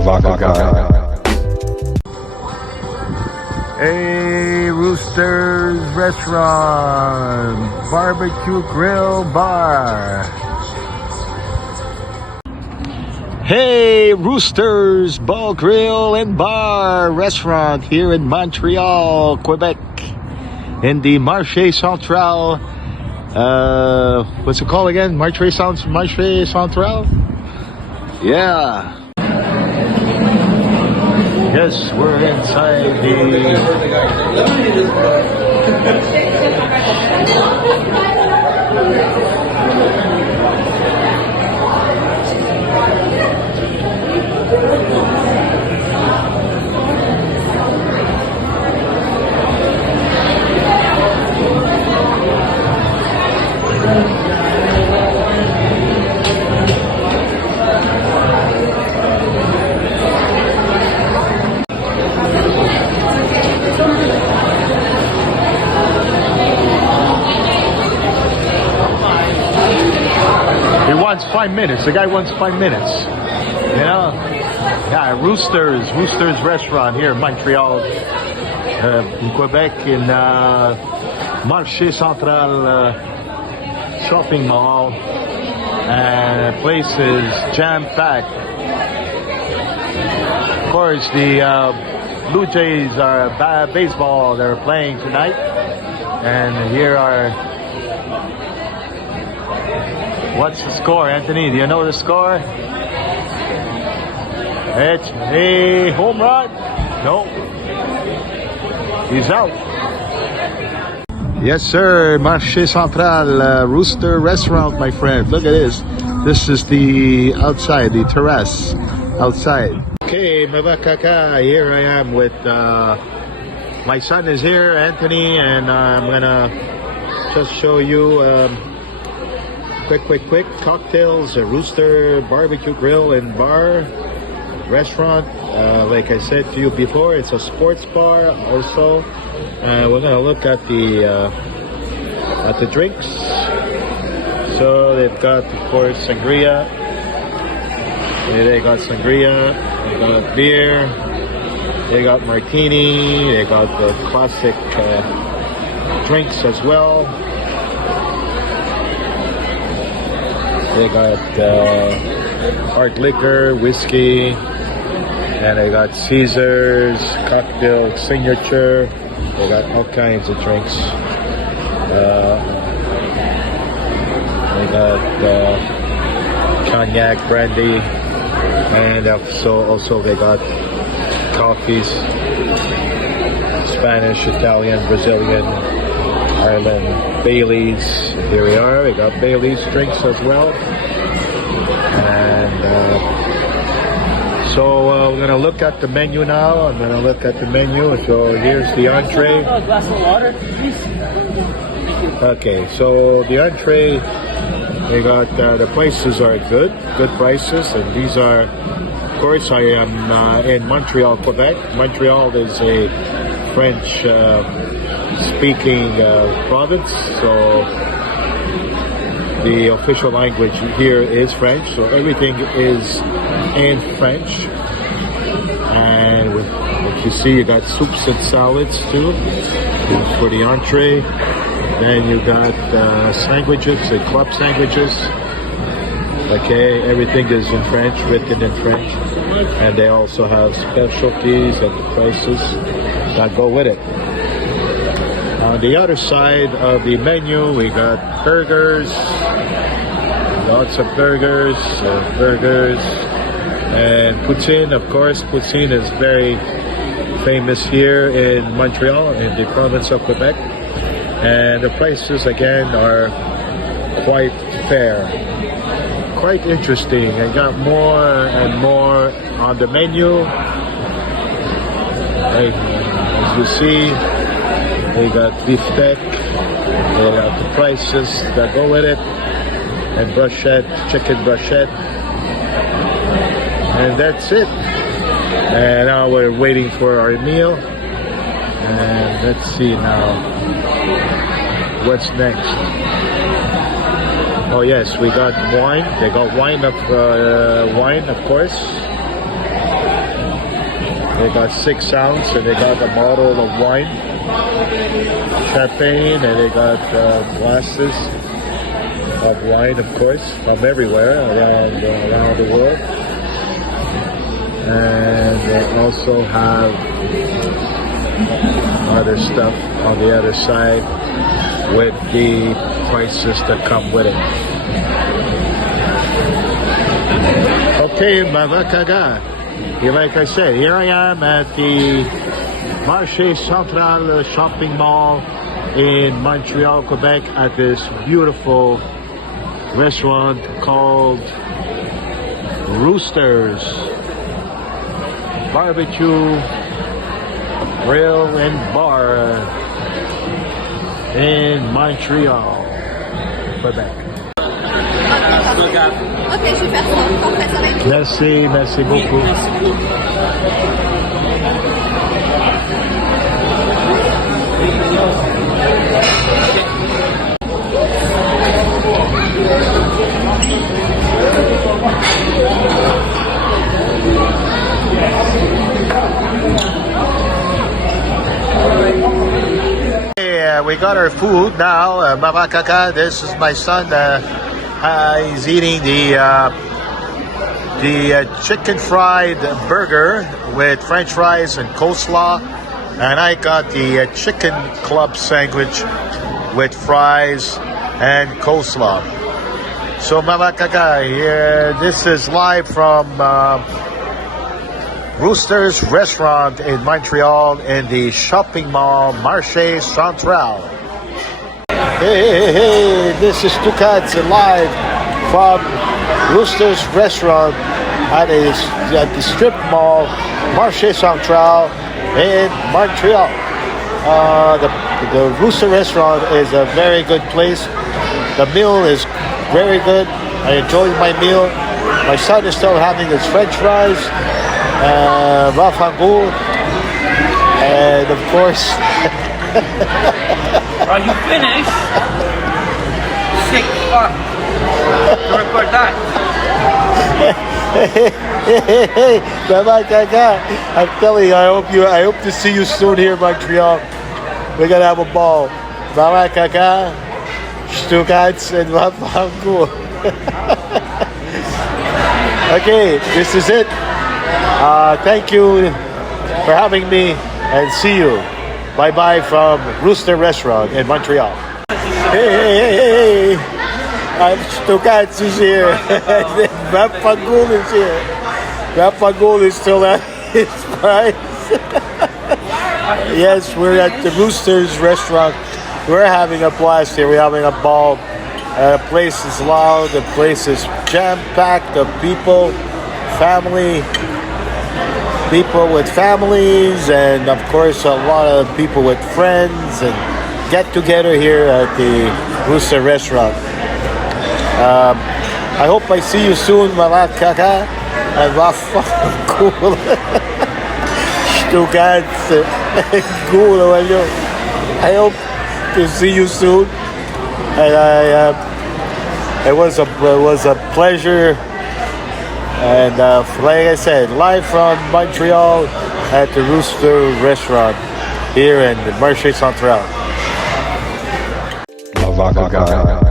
MAVAKAGA. Hey, Roasters Restaurant BBQ Grill Bar. Hey, Roasters Grill and Bar Restaurant here in Montreal, Quebec, in the Marché Central. What's it called again? Marché Central? Yeah. Yes, we're inside He wants 5 minutes. The guy wants 5 minutes. You know? Yeah, Roosters Restaurant here in Montreal, in Quebec, in Marché Central shopping mall. And the place is jam-packed. Of course, the Blue Jays are baseball. They're playing tonight. And here are... What's the score, Anthony? Do you know the score? It's a home run. No. He's out. Yes, sir. Marché Central, Rooster Restaurant, my friend. Look at this. This is the outside, the terrace outside. Okay, MAVAKAGA. Here I am with my son is here, Anthony, and I'm gonna just show you quick cocktails. A Rooster BBQ Grill and Bar Restaurant. Like I said to you before, it's a sports bar also. We're gonna look at the drinks. So they've got, of course, sangria. They got sangria. They got beer. They got martini. They got the classic drinks as well. They got hard liquor, whiskey, and they got Caesars, cocktail signature. They got all kinds of drinks. They got cognac, brandy, and also they got coffees, Spanish, Italian, Brazilian, Ireland, Bailey's. Here we are. We got Bailey's drinks as well. And so we're gonna look at the menu now. I'm gonna look at the menu. So here's the entree. A glass of water, please. Okay, so the entree, they got the prices are good prices, and these are, of course, I am in Montreal, Quebec. Montreal is a French speaking province, so the official language here is French, so everything is in French. And what you see, you got soups and salads too for the entree. Then you got sandwiches, the club sandwiches. Okay, everything is in French, written in French. And they also have specialties and the prices that go with it. On the other side of the menu, we got burgers, lots of burgers, and poutine. Of course, poutine is very famous here in Montreal, in the province of Quebec. And the prices, again, are quite fair, quite interesting. I got more and more on the menu. As you see, we got beefsteak, we got the prices that go with it, and brochette, chicken brochette, and that's it. And now we're waiting for our meal, and let's see now what's next. Oh yes, we got wine. They got wine, of course. They got 6 ounce, and they got a bottle of wine, champagne, and they got glasses of wine, of course, from everywhere around the world. And they also have other stuff on the other side with the prices that come with it. Okay, MAVAKAGA. Like I said, here I am at the Marché Central shopping mall in Montreal, Quebec, at this beautiful restaurant called Roasters BBQ Grill Bar in Montreal, Quebec. Ok, je vais faire ça. Parfait, ça va être... Merci beaucoup. We got our food now. MAVAKAGA. This is my son. He's eating the chicken fried burger with French fries and coleslaw, and I got the chicken club sandwich with fries and coleslaw. So MAVAKAGA here. This is live from Roasters restaurant in Montreal in the shopping mall Marché Central. Hey, this is Stu Gats live from Roasters restaurant at the strip mall Marché Central in Montreal. The Rooster restaurant is a very good place. The meal is very good. I enjoyed my meal. My son is still having his French fries, Val Fungo, and of course. Are you finished? Sick fuck. To record that. Hey, MAVAKAGA. I'm telling you, I hope to see you soon here in Montreal. We're gonna have a ball. MAVAKAGA, Stu Gats, and Val Fungo. Okay, this is it. Thank you for having me, and see you. Bye-bye from Rooster Restaurant in Montreal. Hey. I'm Stu Gats is here. Val Fungo is here. Val Fungo is still at his price. Yes, we're at the Roosters Restaurant. We're having a blast here. We're having a ball. The place is loud. The place is jam-packed of people, people with families, and of course a lot of people with friends, and get together here at the Rooster Restaurant. I hope I see you soon, MAVAKAGA, and Val Fungo. Stu Gats, I hope to see you soon, and it was a pleasure. And like I said, live from Montreal at the Rooster Restaurant here in the Marché Central. MAVAKAGA.